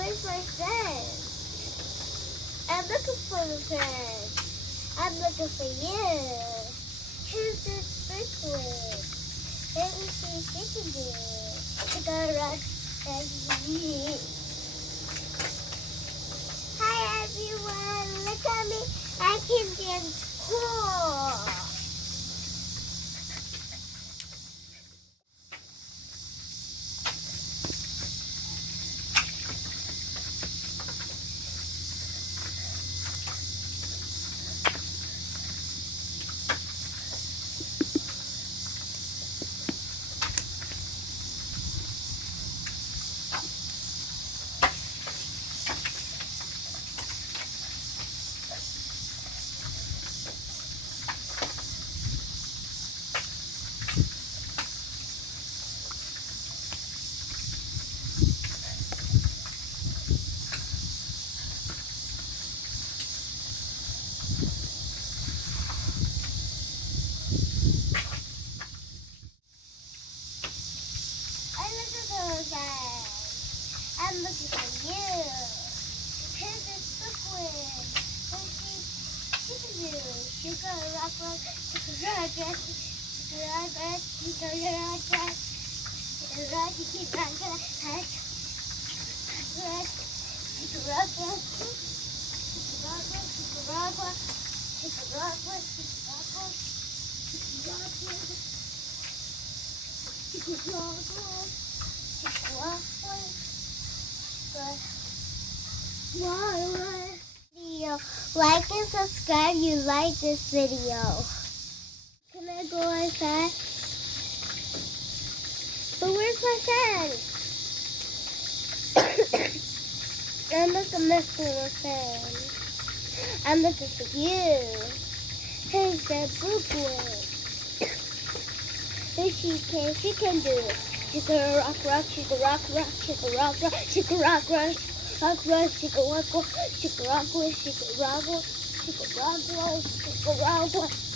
Where's my friend? I'm looking for a friend. I'm looking for you. Who's this liquid? Let me see if you can do it. To go rock and me. Hi everyone, look at me. I can dance cool. I'm looking for you. Here's this liquid. Let's see what she can do. She can rock, she can rock, she can rock, she can rock, she can rock, she can rock, she can rock, video. Like and subscribe. You like this video. Can I go outside? But where's my friend? I'm looking for my friend. I'm looking for you. Here's that booklet. She can do it. She can rock, she can rock, she can rock, she can rock, she can rock, she can rock, she can rock, she can rock, she can rock, she can rock.